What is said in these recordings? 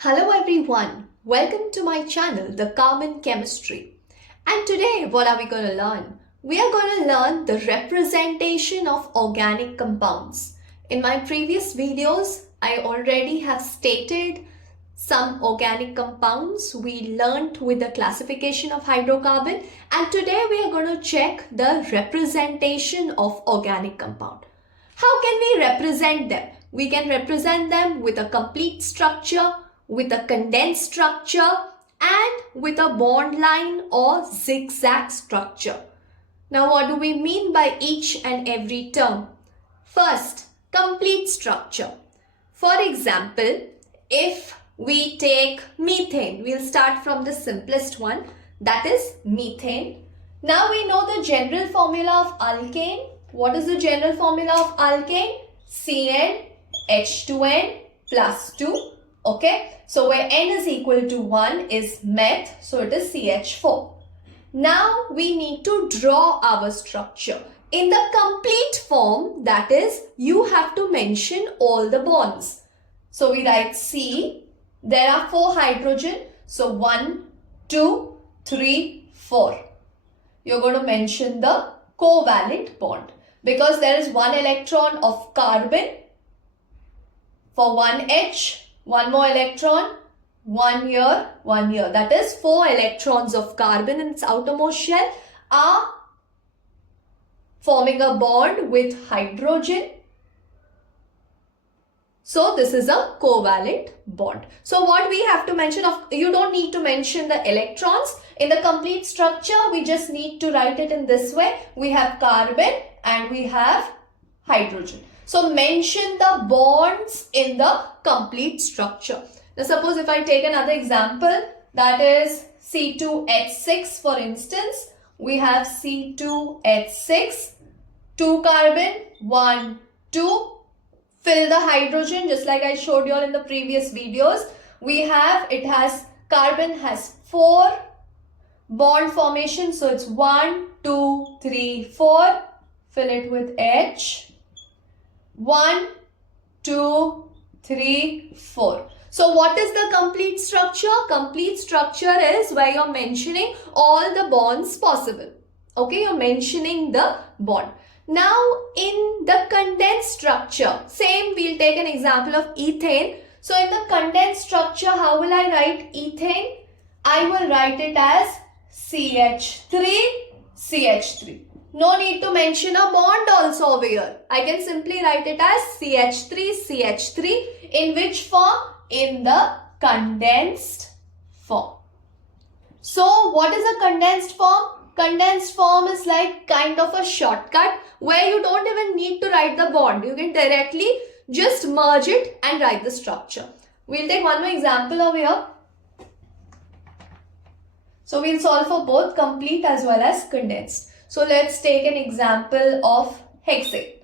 Hello everyone, welcome to my channel, The Carbon Chemistry. And today what are we going to learn? We are going to learn the representation of organic compounds. In my previous videos, I already have stated some organic compounds we learnt with the classification of hydrocarbon, and today we are going to check the representation of organic compound. How can we represent them? We can represent them with a complete structure, with a condensed structure, and with a bond line or zigzag structure. Now, what do we mean by each and every term? First, complete structure. For example, if we take methane, we'll start from the simplest one, that is methane. Now we know the general formula of alkane. What is the general formula of alkane? CnH2n plus 2. Okay, so where n is equal to 1 is meth, so it is CH4. Now we need to draw our structure. In the complete form, that is, you have to mention all the bonds. So we write C, there are 4 hydrogen, so 1, 2, 3, 4. You're going to mention the covalent bond because there is 1 electron of carbon for 1 H. One more electron, 1 here, 1 here. That is 4 electrons of carbon in its outermost shell are forming a bond with hydrogen. So this is a covalent bond. So what we have to mention, you don't need to mention the electrons. In the complete structure, we just need to write it in this way. We have carbon and we have hydrogen. So mention the bonds in the complete structure. Now suppose if I take another example, that is C2H6 for instance. We have C2H6, 2 carbon, 1, 2. Fill the hydrogen just like I showed you all in the previous videos. Carbon has 4 bond formation. So it's 1, 2, 3, 4. Fill it with H. 1, 2, 3, 4. So what is the complete structure? Complete structure is where you're mentioning all the bonds possible. Okay, you're mentioning the bond. Now in the condensed structure, same, we'll take an example of ethane. So in the condensed structure, how will I write ethane? I will write it as CH3, CH3. No need to mention a bond also over here. I can simply write it as CH3, CH3. In which form? In the condensed form. So what is a condensed form? Condensed form is like kind of a shortcut where you don't even need to write the bond. You can directly just merge it and write the structure. We'll take one more example over here. So we'll solve for both complete as well as condensed. So let's take an example of hexane.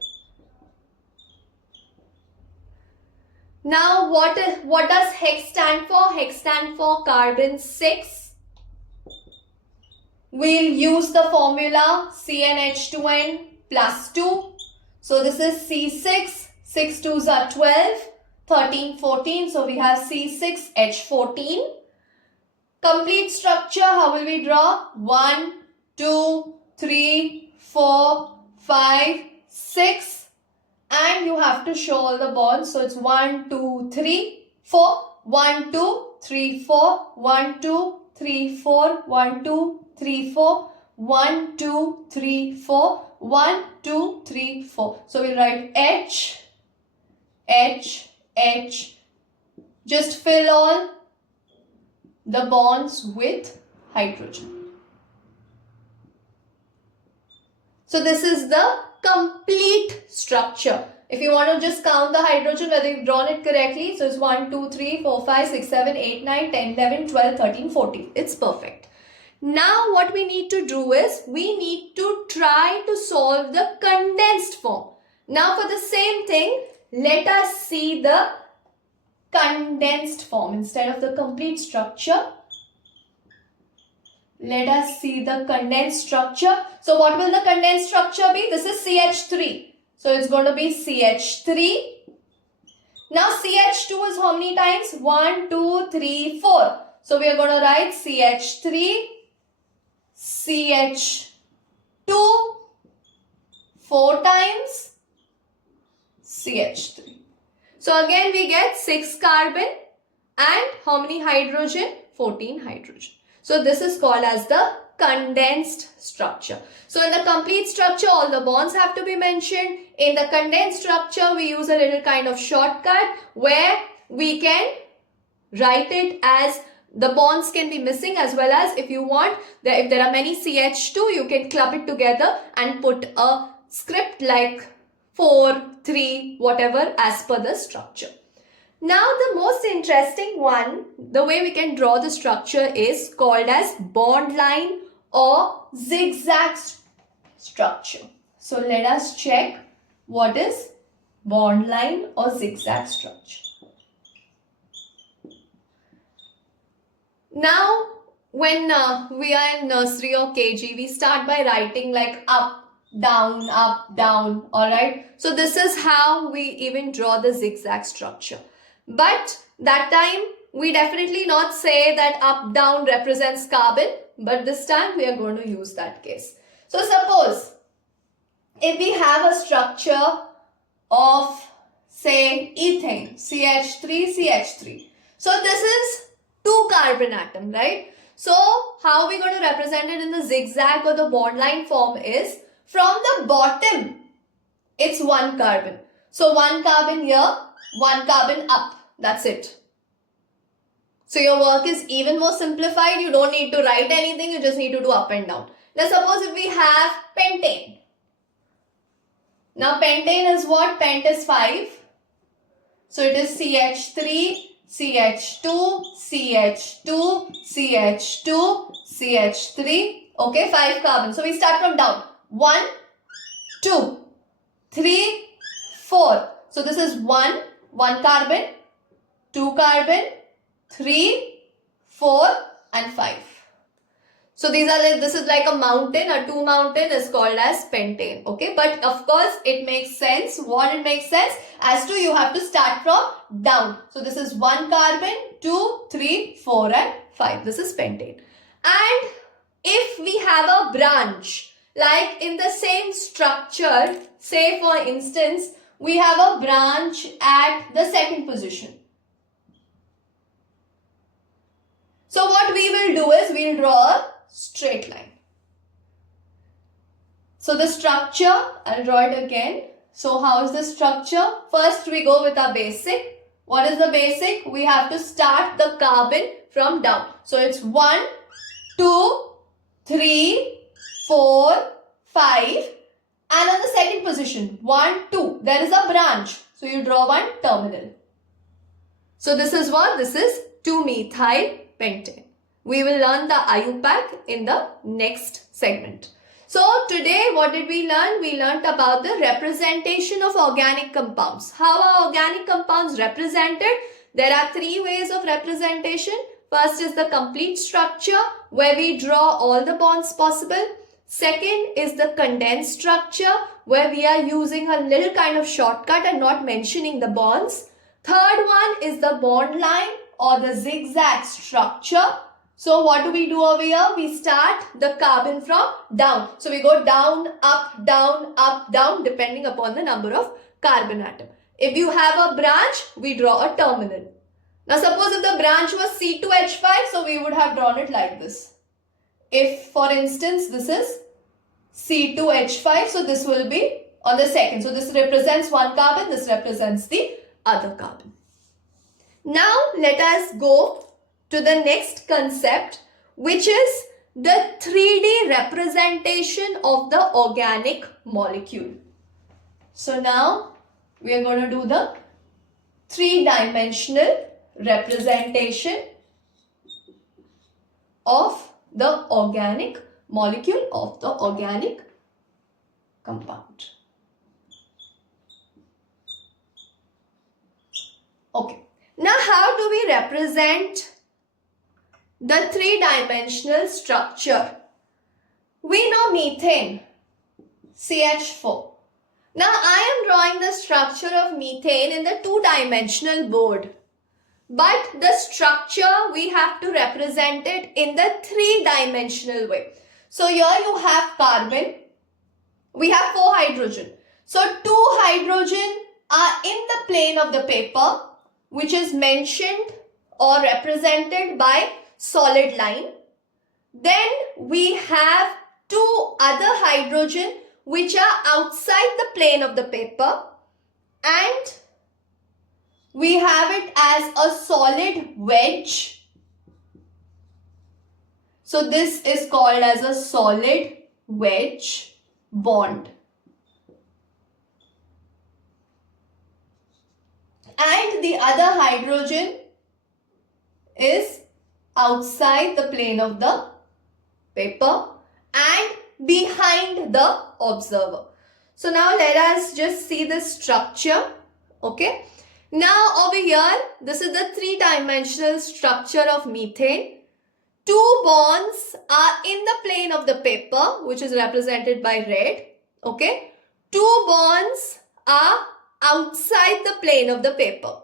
Now what does hex stand for? Hex stand for carbon 6. We'll use the formula CnH2n plus 2. So this is C6. 6 2s are 12. 13, 14. So we have C6H14. Complete structure, how will we draw? 1, 2, 3, 4, 5, 6, and you have to show all the bonds. So it's 1, 2, 3, 4, 1, 2, 3, 4, 1, 2, 3, 4, 1, 2, 3, 4, 1, 2, 3, 4, 1, 2, 3, 4. So we'll write H, H, H. Just fill all the bonds with hydrogen. So this is the complete structure. If you want to just count the hydrogen, whether you've drawn it correctly, so it's 1, 2, 3, 4, 5, 6, 7, 8, 9, 10, 11, 12, 13, 14. It's perfect. Now what we need to do is, we need to try to solve the condensed form. Now for the same thing, let us see the condensed form instead of the complete structure. Let us see the condensed structure. So what will the condensed structure be? This is CH3. So it's going to be CH3. Now CH2 is how many times? 1, 2, 3, 4. So we are going to write CH3, CH2, 4 times CH3. So again we get 6 carbon and how many hydrogen? 14 hydrogen. So this is called as the condensed structure. So in the complete structure, all the bonds have to be mentioned. In the condensed structure, we use a little kind of shortcut where we can write it as the bonds can be missing, as well as if you want, if there are many CH2, you can club it together and put a script like 4, 3, whatever as per the structure. Now the most interesting one, the way we can draw the structure is called as bond line or zigzag structure. So let us check what is bond line or zigzag structure. Now when we are in nursery or KG, we start by writing like up, down, alright. So this is how we even draw the zigzag structure. But that time we definitely not say that up down represents carbon, but this time we are going to use that case. So suppose if we have a structure of say ethane, CH3. So this is 2 carbon atom, right? So how are we going to represent it in the zigzag or the bond line form is from the bottom it's 1 carbon. So 1 carbon here, 1 carbon up. That's it. So your work is even more simplified. You don't need to write anything. You just need to do up and down. Now suppose if we have pentane. Now pentane is what? Pent is 5. So it is CH3, CH2, CH2, CH2, CH3. Okay, 5 carbon. So we start from down. 1, 2, 3, 4. So this is 1 carbon, 2 carbon, 3, 4 and 5. So this is like a mountain. A 2 mountain is called as pentane. Okay, but of course it makes sense. What it makes sense? As to you have to start from down. So this is 1 carbon, 2, 3, 4 and 5. This is pentane. And if we have a branch, like in the same structure, say for instance, we have a branch at the second position. So what we will do is we'll draw a straight line. So the structure, I'll draw it again. So how is the structure? First we go with our basic. What is the basic? We have to start the carbon from down. So it's 1, 2, 3, 4, 5. And on the second position, 1, 2, there is a branch. So you draw one terminal. So this is what? This is 2-methyl pentane. We will learn the IUPAC in the next segment. So today what did we learn? We learned about the representation of organic compounds. How are organic compounds represented? There are 3 ways of representation. First is the complete structure where we draw all the bonds possible. Second is the condensed structure where we are using a little kind of shortcut and not mentioning the bonds. Third one is the bond line or the zigzag structure. So what do we do over here? We start the carbon from down. So we go down, up, down depending upon the number of carbon atom. If you have a branch, we draw a terminal. Now suppose if the branch was C2H5, so we would have drawn it like this. If for instance this is C2H5, so this will be on the second. So this represents 1 carbon, this represents the other carbon. Now let us go to the next concept, which is the 3D representation of the organic molecule. So now we are going to do the 3-dimensional representation of the organic molecule, of the organic compound. Okay. Now how do we represent the 3-dimensional structure? We know methane, CH4. Now I am drawing the structure of methane in the two-dimensional board. But the structure, we have to represent it in the three-dimensional way. So here you have carbon. We have 4 hydrogen. So 2 hydrogen are in the plane of the paper, which is mentioned or represented by solid line. Then we have 2 other hydrogen which are outside the plane of the paper, and we have it as a solid wedge. So this is called as a solid wedge bond. And the other hydrogen is outside the plane of the paper and behind the observer. So now let us just see the structure. Okay. Now over here, this is the three-dimensional structure of methane. 2 bonds are in the plane of the paper, which is represented by red. Okay. 2 bonds are outside the plane of the paper.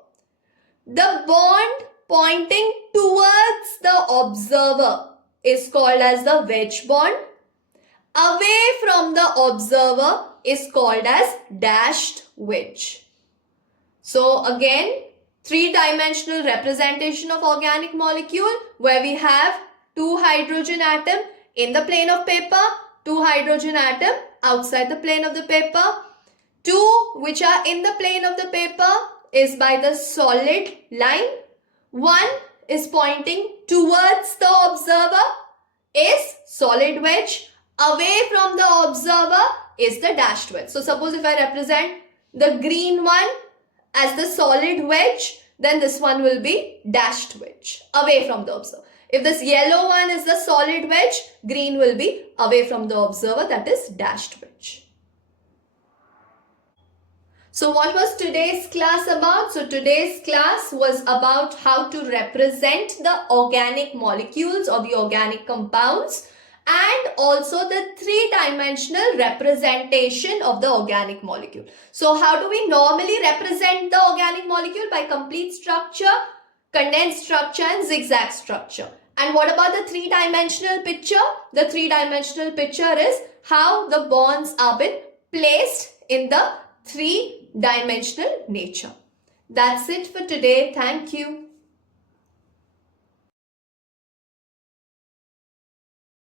The bond pointing towards the observer is called as the wedge bond. Away from the observer is called as dashed wedge. So again, three-dimensional representation of organic molecule where we have 2 hydrogen atom in the plane of paper, 2 hydrogen atom outside the plane of the paper. 2 which are in the plane of the paper is by the solid line. 1 is pointing towards the observer is solid wedge. Away from the observer is the dashed wedge. So suppose if I represent the green one as the solid wedge, then this one will be dashed wedge, away from the observer. If this yellow one is the solid wedge, green will be away from the observer, that is dashed wedge. So what was today's class about? So today's class was about how to represent the organic molecules or the organic compounds, and also the three-dimensional representation of the organic molecule. So how do we normally represent the organic molecule? By complete structure, condensed structure and zigzag structure. And what about the three-dimensional picture? The three-dimensional picture is how the bonds are been placed in the three-dimensional nature. That's it for today. Thank you.